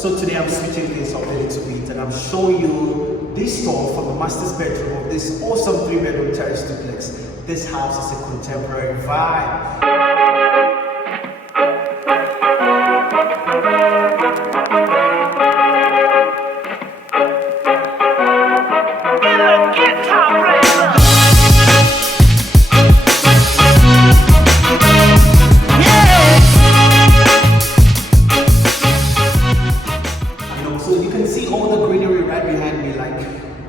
So today I'm switching things up a little bit and I'm showing you this store from the master's bedroom of this awesome 3-bedroom terrace duplex. This house is a contemporary vibe.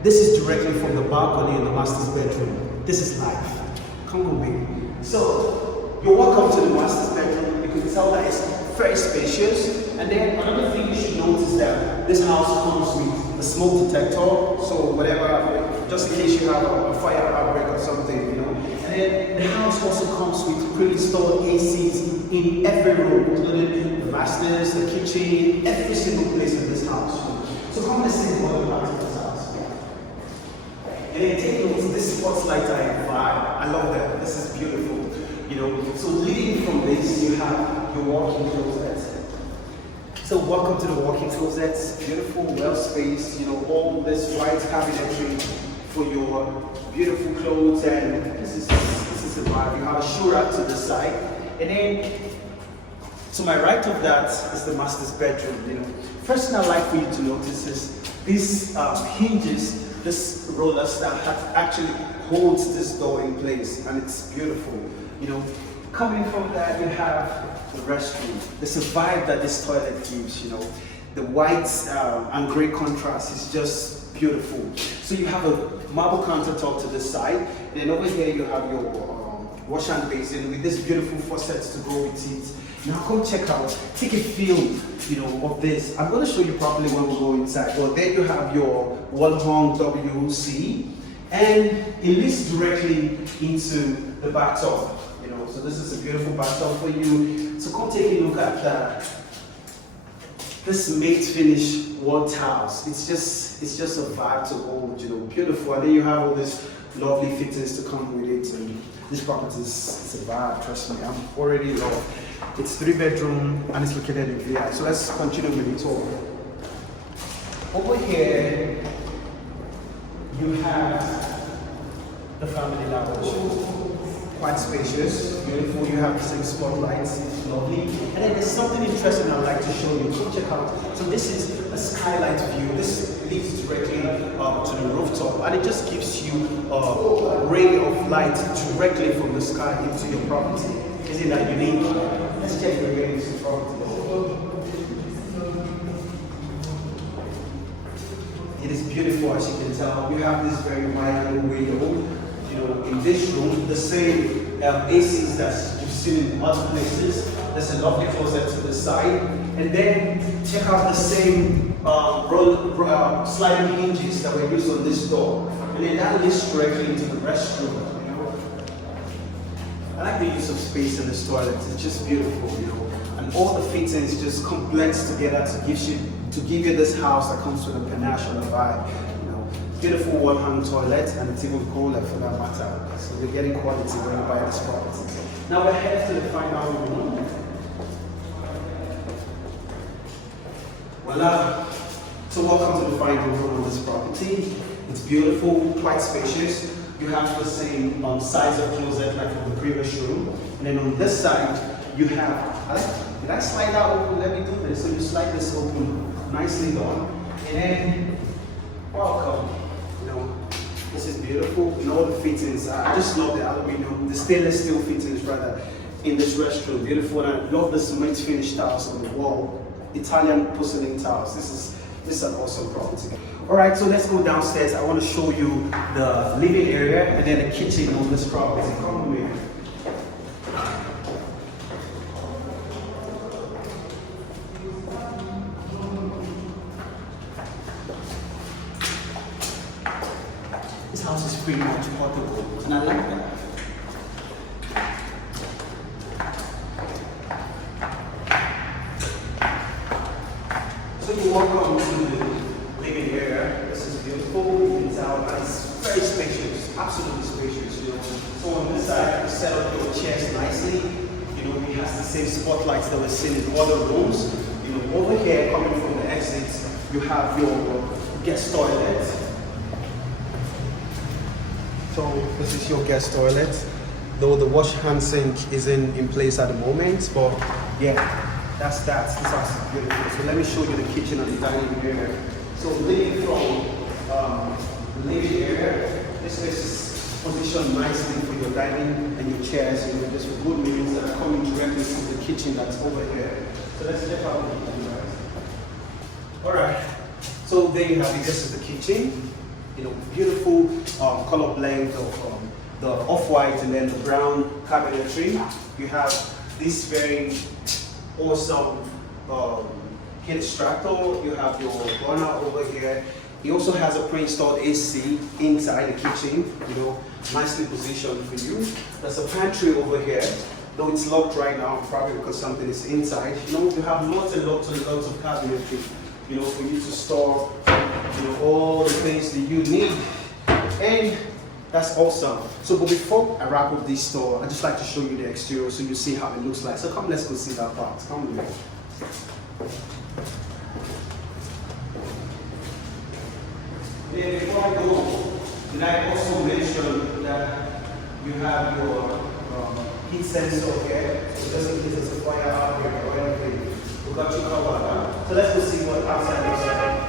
This is directly from the balcony in the master's bedroom. This is life. Come with me. So, you're welcome to the master's bedroom. You can tell that it's very spacious. And then another thing you should notice is that this house comes with a smoke detector. So whatever, just in case you have a fire outbreak or something, you know. And then the house also comes with pre-installed ACs in every room, including the masters, the kitchen, every single place in this house. So come and see what the house is. And then take notes, this spotlight vibe, I love that, this is beautiful, you know. So leading from this, you have your walk-in closet. So welcome to the walk-in closet, beautiful, well-spaced, you know, all this white cabinetry for your beautiful clothes, and this is the vibe. You have a shoe rack to the side, and then to my right of that is the master's bedroom, you know. First thing I'd like for you to notice is these hinges. This roller stab actually holds this door in place, and it's beautiful. You know, coming from that, you have the restroom. There's a vibe that this toilet gives. You know, the white and grey contrast is just beautiful. So you have a marble countertop to the side, and then over here you have your wash and basin with this beautiful faucets to go with it. Now come check out, take a feel, you know, of this. I'm going to show you properly when we go inside. Well, there you have your wall-hung WC, and it leads directly into the bathtub. You know, so this is a beautiful bathtub for you. So come take a look at this matte finish wall tiles. It's just a vibe to hold. You know, beautiful. And then you have all these lovely fittings to come with it. And this property is a vibe. Trust me, I'm already in love. It's 3-bedroom and it's located in VI. So let's continue with the tour. Over here, you have the family lounge. Quite spacious, beautiful. You have the same spotlights, it's lovely. And then there's something interesting I'd like to show you. Come check out. So this is a skylight view. This leads directly to the rooftop, and it just gives you a ray of light directly from the sky into your property. Isn't that unique? Let's check the rays of property. It is beautiful, as you can tell. You have this very wide window. You know, in this room, the same ACs that you've seen in other places. There's a lovely closet to the side, and then check out the same sliding hinges that were used on this door, and then that leads directly into the restroom. I like the use of space in this toilet. It's just beautiful, you know. And all the fittings just complex together to give you this house that comes with a panache and a vibe. You know, beautiful wall-hung toilet, and it's even cooler for that matter. So you're getting quality when you buy this property. Now we're headed to the final room. Voila! So welcome to the final room of this property. It's beautiful, quite spacious. You have the same size of closet like from the previous room. And then on this side, you have, did I slide that open? Let me do this. So you slide this open, nicely done. And then, welcome. You know, this is beautiful. You know, all the fittings. I just love the aluminum, the stainless steel fittings rather, in this restroom. Beautiful. And I love the cement finish tiles on the wall. Italian porcelain tiles. This is an awesome property. Alright, so let's go downstairs. I want to show you the living area and then the kitchen on this property. Come with me. This house is pretty much portable, and I like that. So you walk on to the living area. This is beautiful. You can tell that it's very spacious, absolutely spacious. You know. So on this side, you set up your chairs nicely. You know, it has the same spotlights that we're seeing in other rooms. You know, over here, coming from the exit you have your guest toilet. So this is your guest toilet. Though the wash hand sink isn't in place at the moment, but yeah, that's that. This house is beautiful. So let me show you the kitchen and the dining area. So leaving from the living area, this place is positioned nicely for your dining and your chairs. You know, just for good meals that are coming directly from the kitchen that's over here. So let's check out the kitchen, guys. All right. So there you have it. This is the kitchen. You know, beautiful color blend of the off-white and then the brown cabinetry. You have this very awesome heat extractor. You have your burner over here. He also has a pre-installed AC inside the kitchen, you know, nicely positioned for you. There's a pantry over here, though it's locked right now, probably because something is inside. You know, you have lots and lots and lots of cabinetry, you know, for you to store, you know, all the things that you need. And that's awesome. So, but before I wrap up this store, I'd just like to show you the exterior so you see how it looks like. So come, let's go see that part. Come with me. Yeah, before I go, did I also mention that you have your heat sensor here? So just in case there's a fire out here or anything, we got you covered. So let's go see what outside looks like.